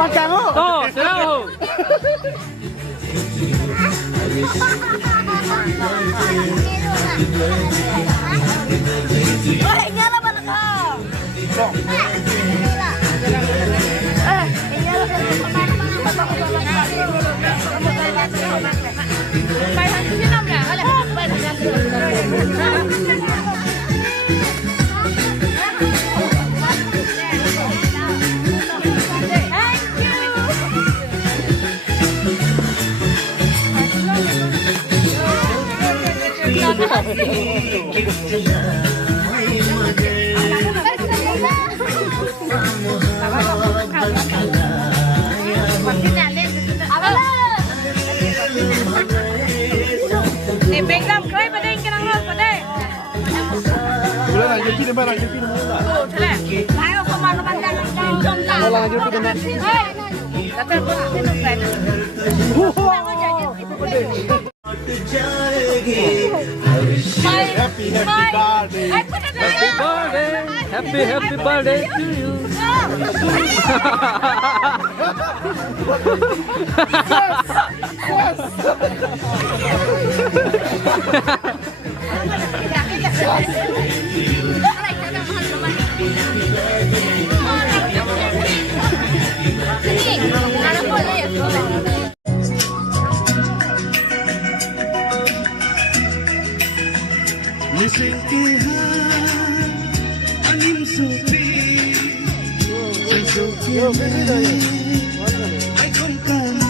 Pagkang mo! To, sila ho! Ay, nyala ba na ka? Bengkam kau pada yang kerang ros pada. Boleh nak jadi mana nak jadi mana? Oh, celah. Ayo kemana pandang jom tak. Kalau nak jadi mana? Hei, kata kau sini kan. Happy birthday. Happy birthday! Happy birthday to you! Listen ke angin sepi, sesuatu ay kongkali.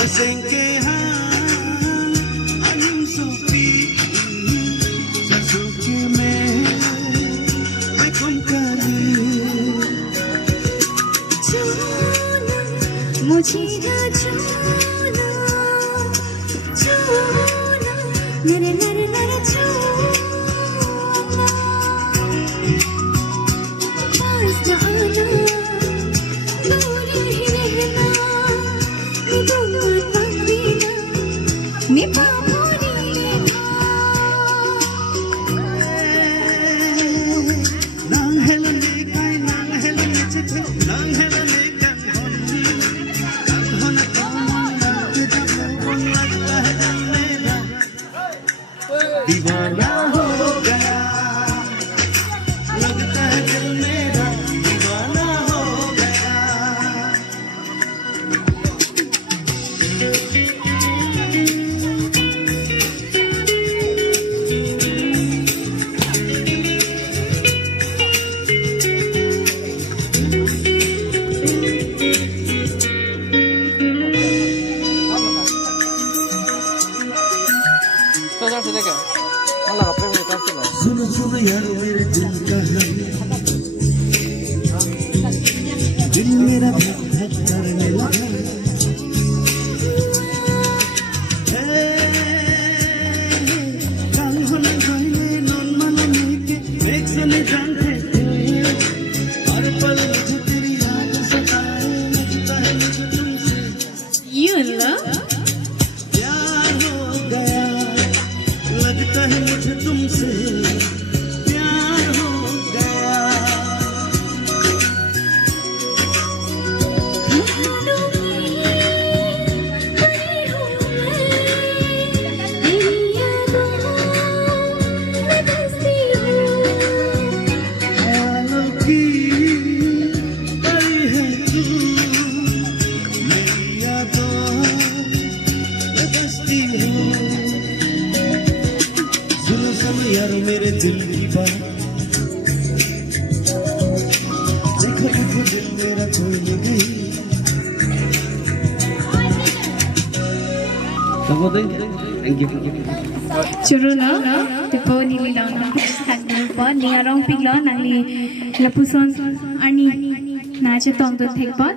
Listen ke angin sepi, sesuatu ay kongkali. मुझे ना छोड़ो छोड़ो मेरे नर नर छोड़ो पास जाना दूर ही रहना मैं दोनों पकड़ना मैं Papori Nang helane kai nang helane chithe nang helane kan honni kan hona kamana ke jab bon lagta hai दिल मेरा दीवाना हो गया लगता है दिल मेरा दीवाना हो गया Sasar sila ka? Wala ka, pero may kapsel lang. सुनो सुनो यार मेरे दिल का हाल दिल मेरा धक धक करने लगा काल होना गए नॉन मानो लेके एक सने जानते हर पल मुझे तेरी याद सताए लगता है मुझे तुमसे You love? प्यार हो गया लगता है मुझे तुमसे प्यार हो गया ख्यालों की परी है तू मेरी यादों में बसती हो सुनो सुनो यार मेरे दिल की बात देखो देखो दिल मेरा खोल गई Thank you. Churu lo, tipo nili lo nang hagdul po, ni arong piglo nang li lapuson ani na che tong do thek po.